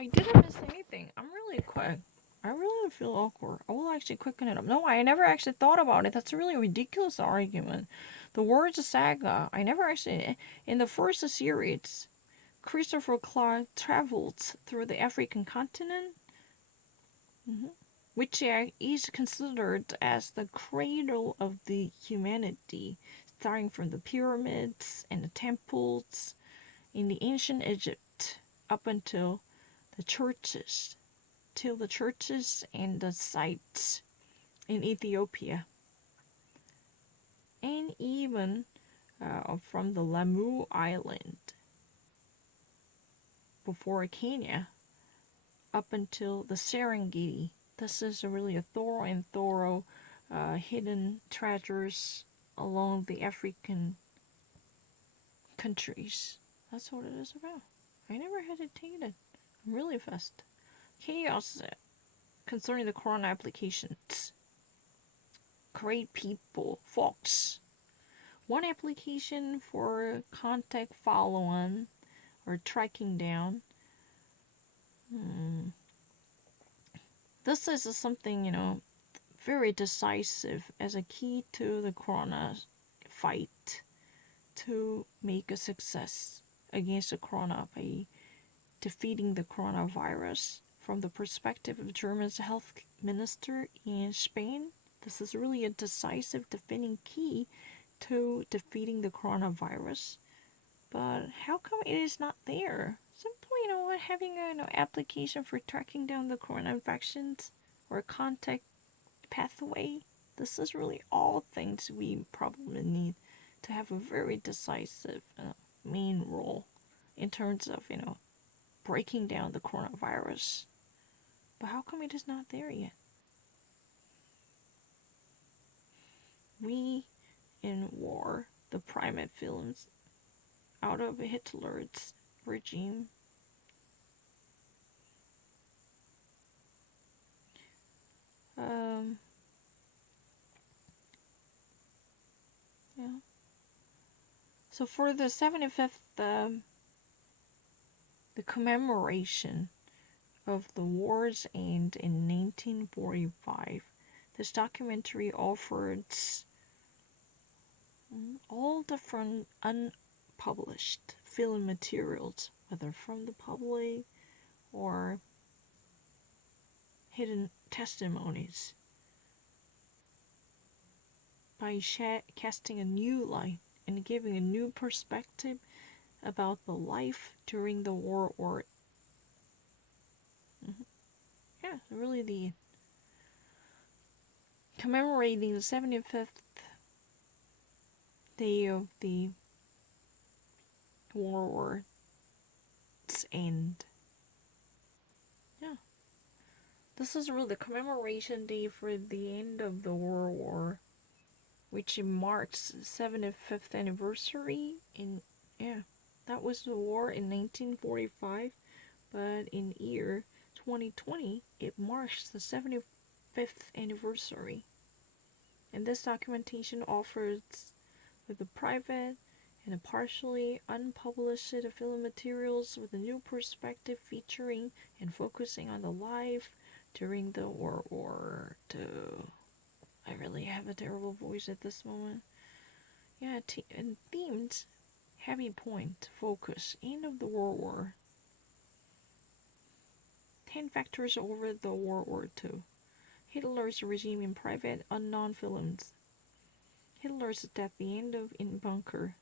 I didn't miss anything. I'm really quick. I really feel awkward. I will actually quicken it up. No, I never actually thought about it. That's a really ridiculous argument. The words saga. I never actually. In the first series, Christopher Clark traveled through the African continent, which is considered as the cradle of the humanity, starting from the pyramids and the temples in the ancient Egypt up until the churches, and the sites in Ethiopia, and even from the Lamu Island before Kenya up until the Serengeti. This is really a thorough hidden treasures along the African countries. That's what it is about. I never hesitated. I'm really fast. Chaos concerning the Quran applications. Great people. Fox. One application for contact follow-on or tracking down. This is something, very decisive as a key to the corona fight to make a success against the corona by defeating the coronavirus. From the perspective of Germany's health minister in Spain, this is really a decisive defending key to defeating the coronavirus. But how come it is not there? Simply, having an application for tracking down the corona infections or contact pathway. This is really all things we probably need to have a very decisive main role in terms of, breaking down the coronavirus. But how come it is not there yet? We in war, the primate films out of Hitler's regime. Yeah. So for the 75th, the commemoration of the war's end in 1945, this documentary offers all different unpublished film materials, whether from the public or hidden testimonies, by casting a new light and giving a new perspective about the life during the war, or really the commemorating the 75th day of the war's end. Yeah. This is really the commemoration day for the end of the World War, which marks 75th anniversary that was the war in 1945, but in year 2020 it marks the 75th anniversary. And this documentation offers with a private and a partially unpublished film materials with a new perspective featuring and focusing on the life during the World War II. I really have a terrible voice at this moment. Yeah, and themed heavy point focus end of the World War. 10 factors over the World War II. Hitler's regime in private unknown films. Hitler's death, the end in bunker,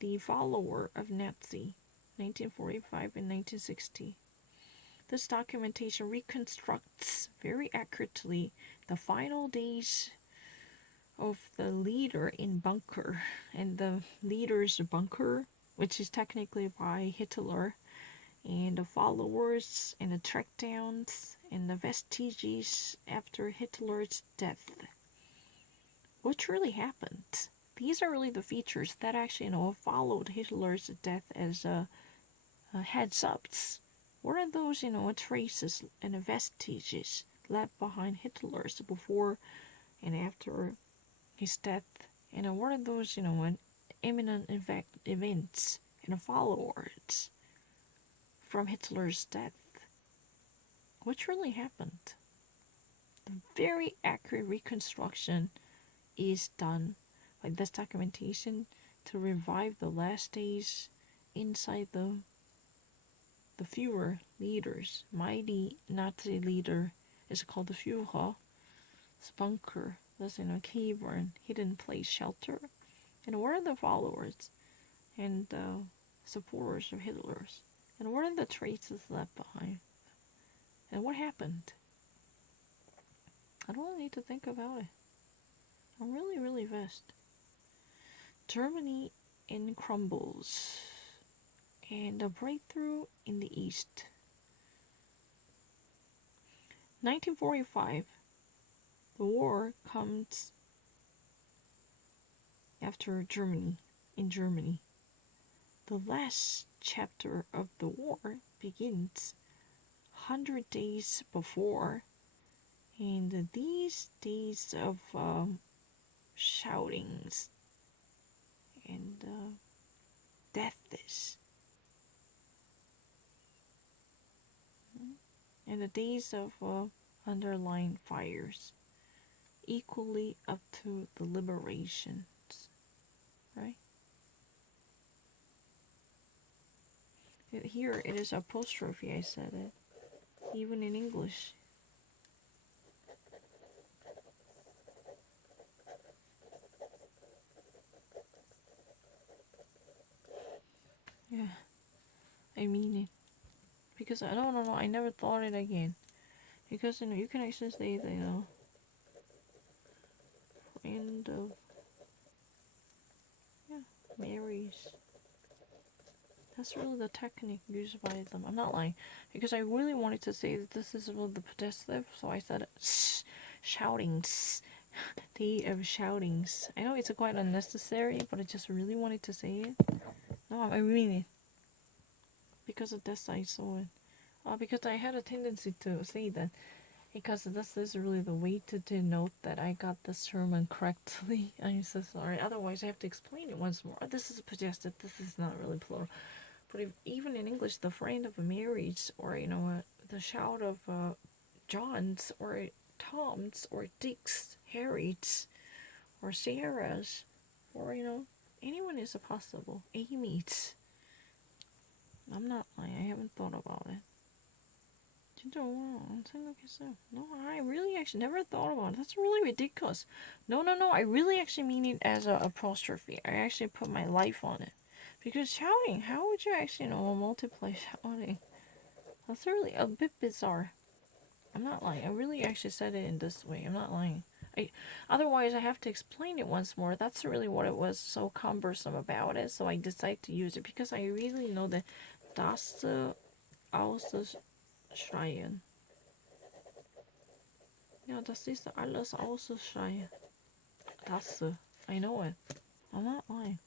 the follower of Nazi, 1945 and 1960. This documentation reconstructs very accurately the final days of the leader in bunker and the leader's bunker, which is technically by Hitler, and the followers and the trackdowns and the vestiges after Hitler's death. What truly happened? These are really the features that actually, followed Hitler's death as heads-ups. What are those, traces and vestiges left behind Hitler's before and after his death? And what are those, imminent events and followers from Hitler's death. What really happened? The very accurate reconstruction is done by this documentation to revive the last days inside the Führer leaders. Mighty Nazi leader is called the Führer. His bunker was in a cave or a hidden place shelter. And what are the followers and supporters of Hitler's? And what are the traces left behind? And what happened? I don't really need to think about it. I'm really, really vexed. Germany in crumbles. And a breakthrough in the East. 1945. The war comes after Germany. In Germany. The last chapter of the war begins 100 days before. And these days of shoutings and deaths and the days of underlying fires equally up to the liberations, right? Here it is apostrophe, I said it, even in English. Yeah, I mean it. Because no, I never thought it again. Because you can actually say that, friend of Mary's. That's really the technique used by them. I'm not lying. Because I really wanted to say that this is the possessive, so I said shoutings. Day of shoutings. I know it's quite unnecessary, but I just really wanted to say it. No, I mean it. Because of this, I saw it. Because I had a tendency to say that. Because this is really the way to denote that I got this sermon correctly. I'm so sorry. Otherwise, I have to explain it once more. This is possessive. This is not really plural. But even in English, the friend of a marriage, or the shout of John's, or Tom's, or Dick's, Harry's, or Sarah's, or anyone is possible. Amy's. I'm not lying. I haven't thought about it. No, I really actually never thought about it. That's really ridiculous. No. I really actually mean it as a apostrophe. I actually put my life on it. Because shouting, how would you actually multiply shouting? That's really a bit bizarre. I'm not lying. I really actually said it in this way. I'm not lying. Otherwise, I have to explain it once more. That's really what it was so cumbersome about it. So I decided to use it because I really know that das Ausschreien. Ja, das ist alles Ausschreien. Das. I know it. I'm not lying.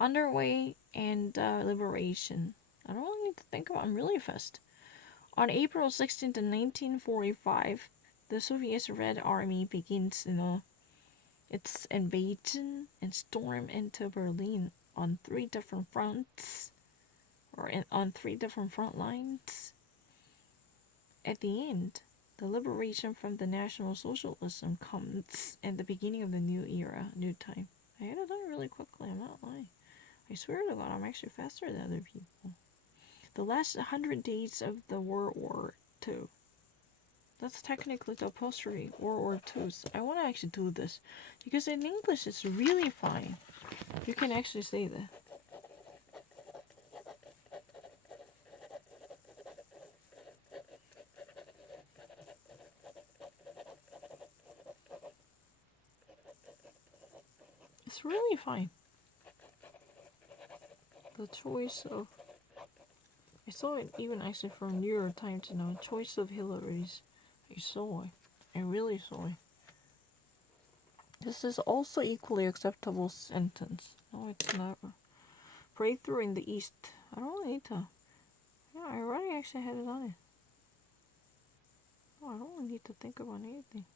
Underway and liberation. I don't really need to think about it. I'm really fast. On April 16th, 1945, the Soviet Red Army begins, its invasion and storm into Berlin on 3 different fronts, on 3 different front lines. At the end, the liberation from the National Socialism comes and the beginning of the new era, new time. I had it done really quickly, I'm not lying. I swear to God, I'm actually faster than other people. The last 100 days of the World War II. That's technically the apostrophe, World War II. So I want to actually do this. Because in English, it's really fine. You can actually say that. It's really fine. The choice of... I saw it even actually from New York Times, choice of Hillary's. I saw it. I really saw it. This is also equally acceptable sentence. No, it's never. Breakthrough in the East. I don't really need to. Yeah, I already actually had it on it. Oh, I don't really need to think about anything.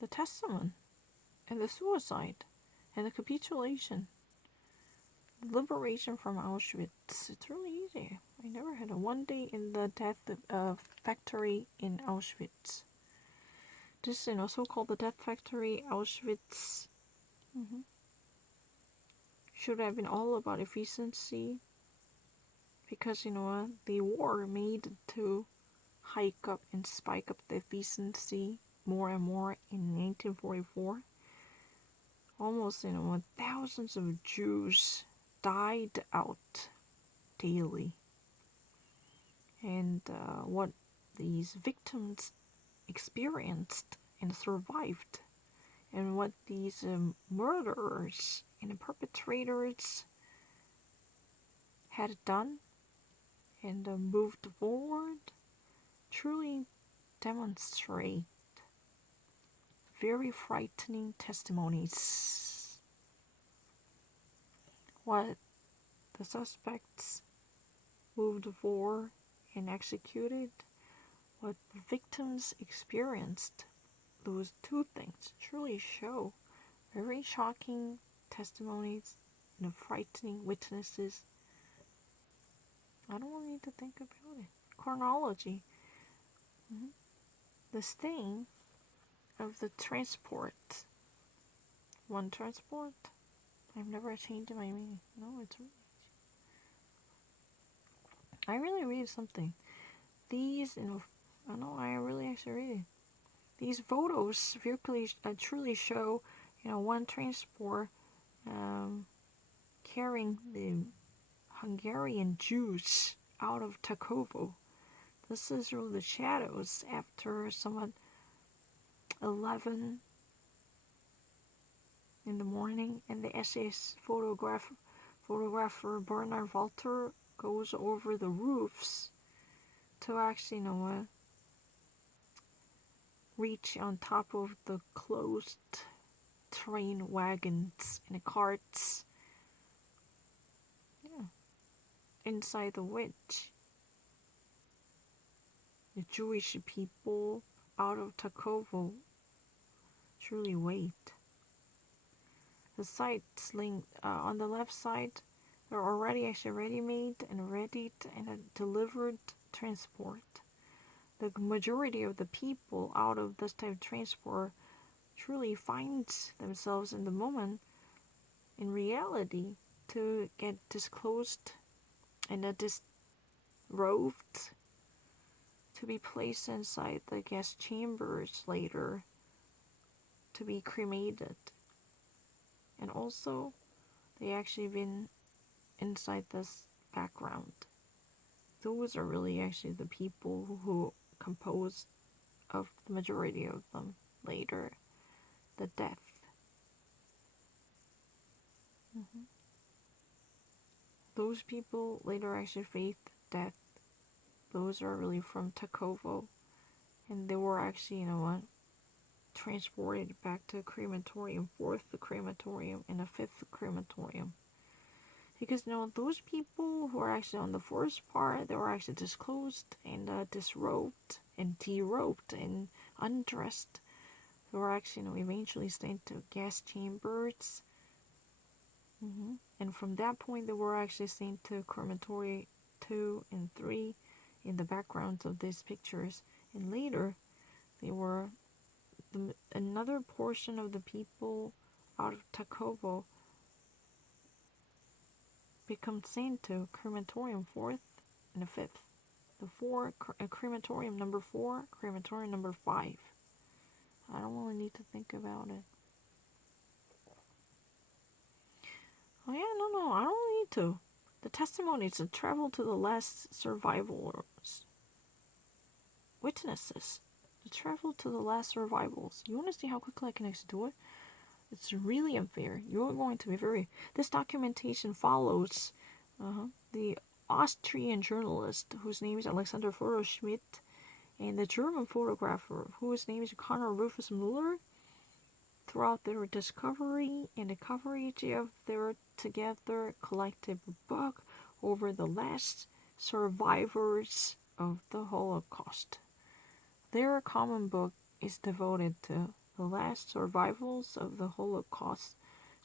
The testament, and the suicide, and the capitulation. Liberation from Auschwitz. It's really easy. I never had a 1 day in the death factory in Auschwitz. This is also called the death factory Auschwitz. Should have been all about efficiency, because the war made to hike up and spike up the efficiency more and more in 1944. Almost thousands of Jews died out daily, and what these victims experienced and survived, and what these murderers and perpetrators had done and moved forward, truly demonstrate very frightening testimonies. What the suspects moved for and executed, what the victims experienced, those two things truly show very shocking testimonies and frightening witnesses. I don't really need to think about it. Chronology. The stain of the transport. One transport? I've never changed my meaning. No, it's really. I really read something. These, I know I really actually read it. These photos really, truly show, one transport carrying the Hungarian Jews out of Takovo. This is really the shadows after somewhat 11 in the morning, and the SS photographer Bernard Walter goes over the roofs to actually reach on top of the closed train wagons and carts, inside the which the Jewish people out of Takovo truly wait. The sites linked on the left side, they're already actually ready-made and ready and delivered transport. The majority of the people out of this type of transport truly find themselves in the moment, in reality, to get disclosed and disrobed, to be placed inside the gas chambers later, to be cremated. And also, they actually been inside this background. Those are really actually the people who composed of the majority of them later, the death. Those people later actually faced death. Those are really from Takovo, and they were actually, transported back to a crematorium, fourth crematorium, and a fifth crematorium. Because those people who are actually on the first part, they were actually disclosed and disrobed and derobed and undressed. They were actually eventually sent to gas chambers. And from that point, they were actually sent to crematory 2 and 3 in the backgrounds of these pictures. And later, they were another portion of the people out of Takovo become sent to crematorium 4th and 5th. Crematorium number 4, crematorium number 5. I don't really need to think about it. Oh yeah, no, I don't need to. The testimonies that travel to the last survivors. Witnesses. To travel to the last survivals. You want to see how quickly I can actually do it? It's really unfair. You're going to be very... This documentation follows the Austrian journalist whose name is Alexander Floro Schmidt, and the German photographer whose name is Conrad Rufus Müller, throughout their discovery and the coverage of their together collective book over the last survivors of the Holocaust. Their common book is devoted to the last survivals of the Holocaust,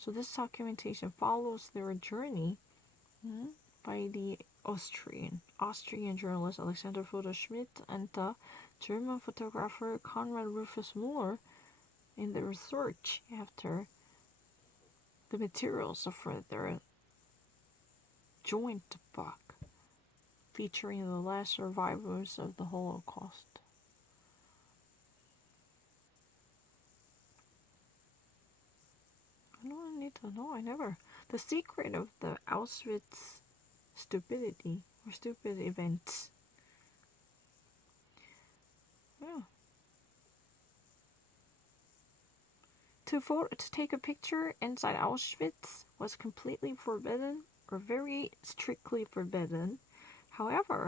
So this documentation follows their journey by the Austrian journalist Alexander Foda Schmidt and the German photographer Konrad Rufus Mohr in the research after the materials for their joint book featuring the last survivors of the Holocaust. I don't need to know, I never. The secret of the Auschwitz stupidity or stupid events. Yeah. To take a picture inside Auschwitz was completely forbidden or very strictly forbidden. However,